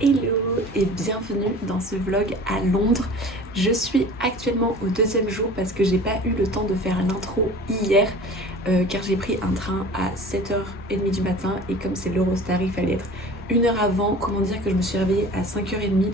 Hello et bienvenue dans ce vlog à Londres. Je suis actuellement au deuxième jour parce que j'ai pas eu le temps de faire l'intro hier car j'ai pris un train à 7h30 du matin et comme c'est l'Eurostar il fallait être une heure avant. Comment dire que je me suis réveillée à 5h30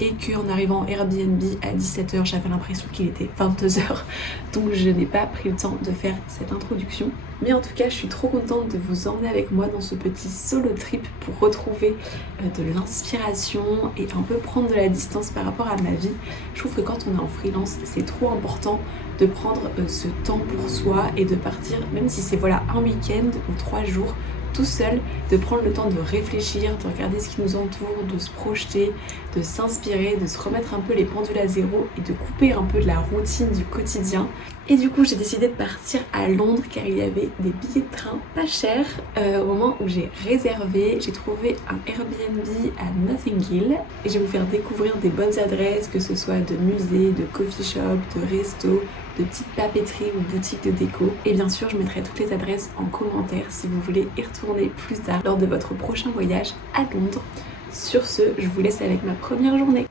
et qu'en arrivant Airbnb à 17h j'avais l'impression qu'il était 22h, donc je n'ai pas pris le temps de faire cette introduction. Mais en tout cas je suis trop contente de vous emmener avec moi dans ce petit solo trip pour retrouver de l'inspiration et un peu prendre de la distance par rapport à ma vie. Je trouve que quand on est en freelance c'est trop important de prendre ce temps pour soi et de partir, même si c'est voilà un week-end ou 3 jours tout seul, de prendre le temps de réfléchir, de regarder ce qui nous entoure, de se projeter, de s'inspirer, de se remettre un peu les pendules à zéro et de couper un peu de la routine du quotidien. Et du coup j'ai décidé de partir à Londres car il y avait des billets de train pas chers. Au moment où j'ai réservé, j'ai trouvé un Airbnb à Notting Hill et je vais vous faire découvrir des bonnes adresses, que ce soit de musées, de coffee shop, de restos, de petites papeteries ou boutiques de déco. Et bien sûr je mettrai toutes les adresses en commentaire si vous voulez y retourner plus tard lors de votre prochain voyage à Londres. Sur ce, je vous laisse avec ma première journée.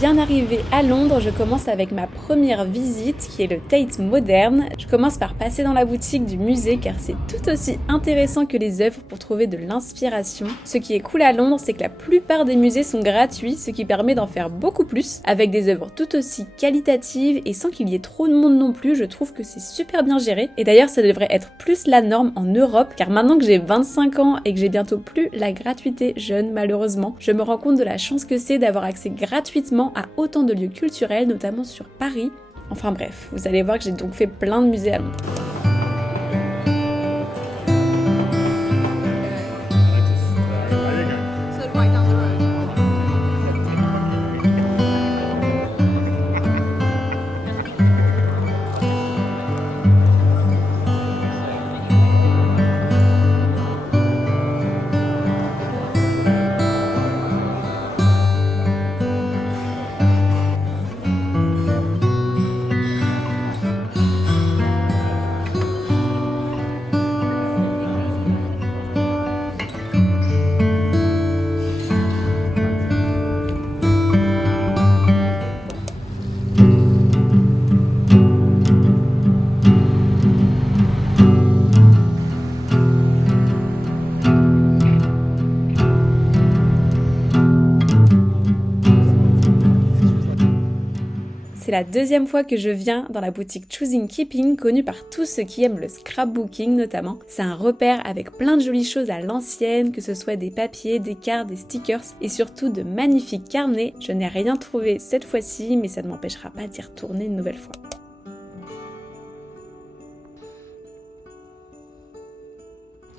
Bien arrivée à Londres, je commence avec ma première visite qui est le Tate Modern. Je commence par passer dans la boutique du musée car c'est tout aussi intéressant que les œuvres pour trouver de l'inspiration. Ce qui est cool à Londres, c'est que la plupart des musées sont gratuits, ce qui permet d'en faire beaucoup plus, avec des œuvres tout aussi qualitatives et sans qu'il y ait trop de monde non plus. Je trouve que c'est super bien géré. Et d'ailleurs, ça devrait être plus la norme en Europe car maintenant que j'ai 25 ans et que j'ai bientôt plus la gratuité jeune malheureusement, je me rends compte de la chance que c'est d'avoir accès gratuitement à autant de lieux culturels, notamment sur Paris. Enfin bref, vous allez voir que j'ai donc fait plein de musées à Londres. C'est la deuxième fois que je viens dans la boutique Choosing Keeping, connue par tous ceux qui aiment le scrapbooking notamment. C'est un repère avec plein de jolies choses à l'ancienne, que ce soit des papiers, des cartes, des stickers et surtout de magnifiques carnets. Je n'ai rien trouvé cette fois-ci, mais ça ne m'empêchera pas d'y retourner une nouvelle fois.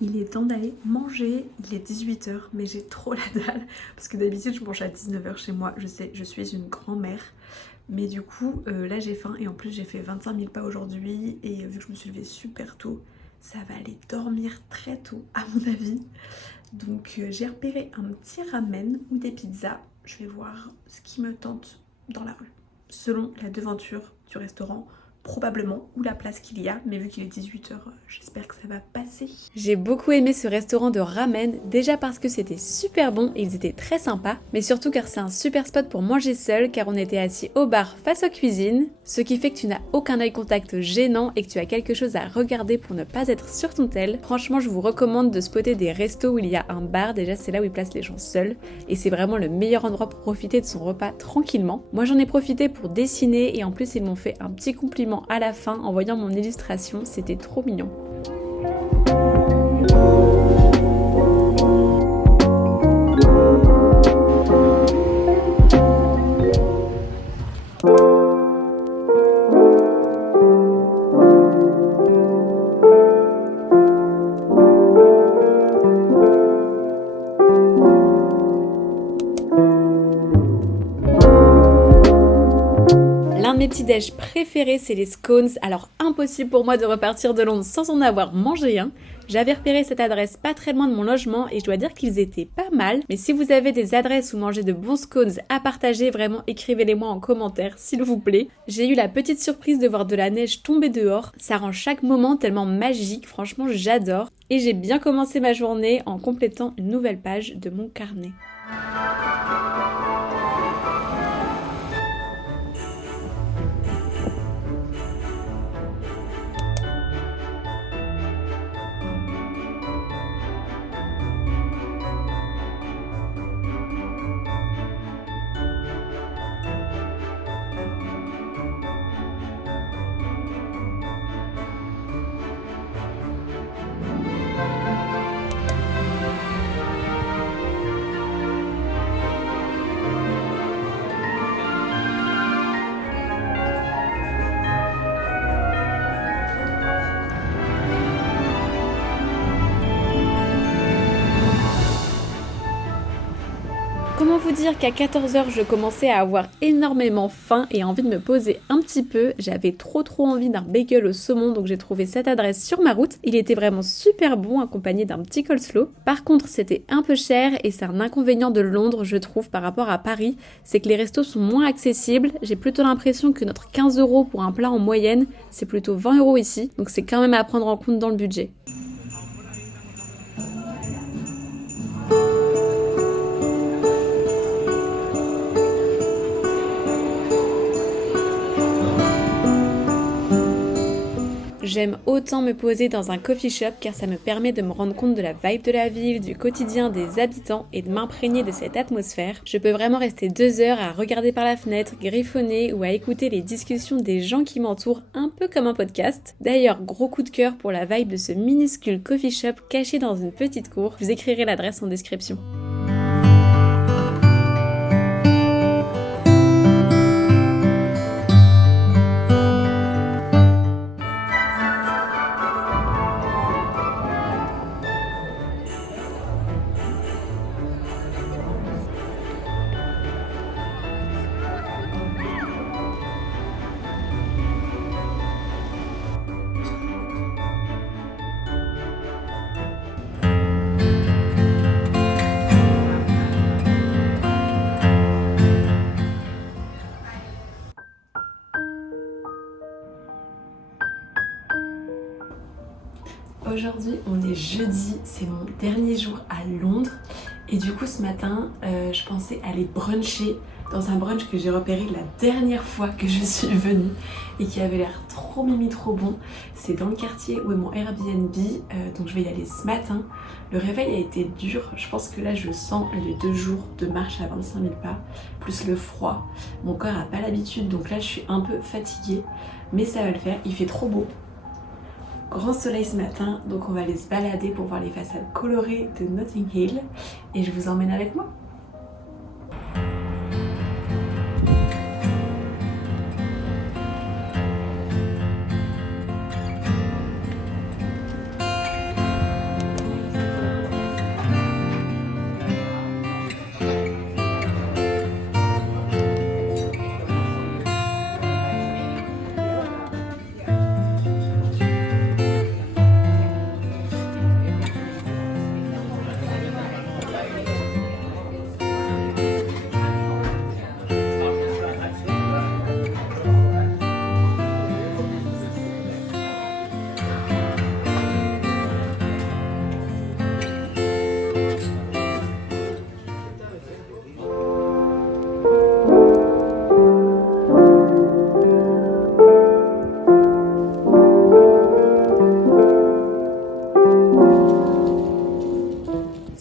Il est temps d'aller manger, il est 18h, mais j'ai trop la dalle, parce que d'habitude je mange à 19h chez moi, je sais, je suis une grand-mère. Mais du coup, là j'ai faim et en plus j'ai fait 25 000 pas aujourd'hui et vu que je me suis levée super tôt, ça va aller dormir très tôt à mon avis. Donc j'ai repéré un petit ramen ou des pizzas. Je vais voir ce qui me tente dans la rue. Selon la devanture du restaurant, probablement, ou la place qu'il y a, mais vu qu'il est 18h, j'espère que ça va passer. J'ai beaucoup aimé ce restaurant de ramen, déjà parce que c'était super bon et ils étaient très sympas, mais surtout car c'est un super spot pour manger seul, car on était assis au bar face aux cuisines, ce qui fait que tu n'as aucun œil contact gênant et que tu as quelque chose à regarder pour ne pas être sur ton tel. Franchement, je vous recommande de spotter des restos où il y a un bar, déjà c'est là où ils placent les gens seuls, et c'est vraiment le meilleur endroit pour profiter de son repas tranquillement. Moi j'en ai profité pour dessiner et en plus ils m'ont fait un petit compliment à la fin en voyant mon illustration, c'était trop mignon. petit-déj préféré, c'est les scones. Alors impossible pour moi de repartir de Londres sans en avoir mangé un. J'avais repéré cette adresse pas très loin de mon logement et je dois dire qu'ils étaient pas mal. Mais si vous avez des adresses où manger de bons scones à partager, vraiment écrivez-les-moi en commentaire s'il vous plaît. J'ai eu la petite surprise de voir de la neige tomber dehors. Ça rend chaque moment tellement magique, franchement j'adore. Et j'ai bien commencé ma journée en complétant une nouvelle page de mon carnet. Comment vous dire qu'à 14h, je commençais à avoir énormément faim et envie de me poser un petit peu. J'avais trop envie d'un bagel au saumon, donc j'ai trouvé cette adresse sur ma route. Il était vraiment super bon, accompagné d'un petit coleslaw. Par contre, c'était un peu cher et c'est un inconvénient de Londres, je trouve, par rapport à Paris. C'est que les restos sont moins accessibles. J'ai plutôt l'impression que notre 15€ pour un plat en moyenne, c'est plutôt 20€ ici. Donc c'est quand même à prendre en compte dans le budget. J'aime autant me poser dans un coffee shop car ça me permet de me rendre compte de la vibe de la ville, du quotidien des habitants et de m'imprégner de cette atmosphère. Je peux vraiment rester 2 heures à regarder par la fenêtre, griffonner ou à écouter les discussions des gens qui m'entourent un peu comme un podcast. D'ailleurs, gros coup de cœur pour la vibe de ce minuscule coffee shop caché dans une petite cour. Je vous écrirai l'adresse en description. Aujourd'hui, on est jeudi, c'est mon dernier jour à Londres et du coup ce matin, je pensais aller bruncher dans un brunch que j'ai repéré la dernière fois que je suis venue et qui avait l'air trop mimi, trop bon. C'est dans le quartier où est mon Airbnb, donc je vais y aller ce matin. Le réveil a été dur, je pense que là je sens les 2 jours de marche à 25 000 pas, plus le froid. Mon corps n'a pas l'habitude, donc là je suis un peu fatiguée, mais ça va le faire, il fait trop beau. Grand soleil ce matin, donc on va aller se balader pour voir les façades colorées de Notting Hill et je vous emmène avec moi.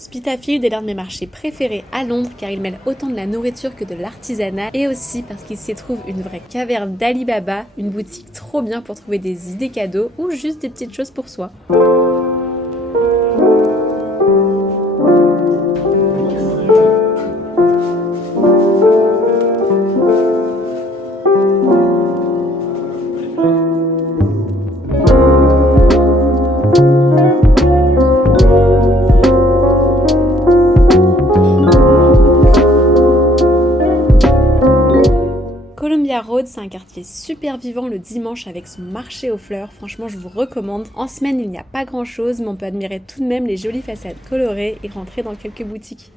Spitalfields est l'un de mes marchés préférés à Londres car il mêle autant de la nourriture que de l'artisanat et aussi parce qu'il s'y trouve une vraie caverne d'Ali Baba, une boutique trop bien pour trouver des idées cadeaux ou juste des petites choses pour soi. Victoria Road, c'est un quartier super vivant le dimanche avec son marché aux fleurs. Franchement, je vous recommande. En semaine, il n'y a pas grand chose, mais on peut admirer tout de même les jolies façades colorées et rentrer dans quelques boutiques.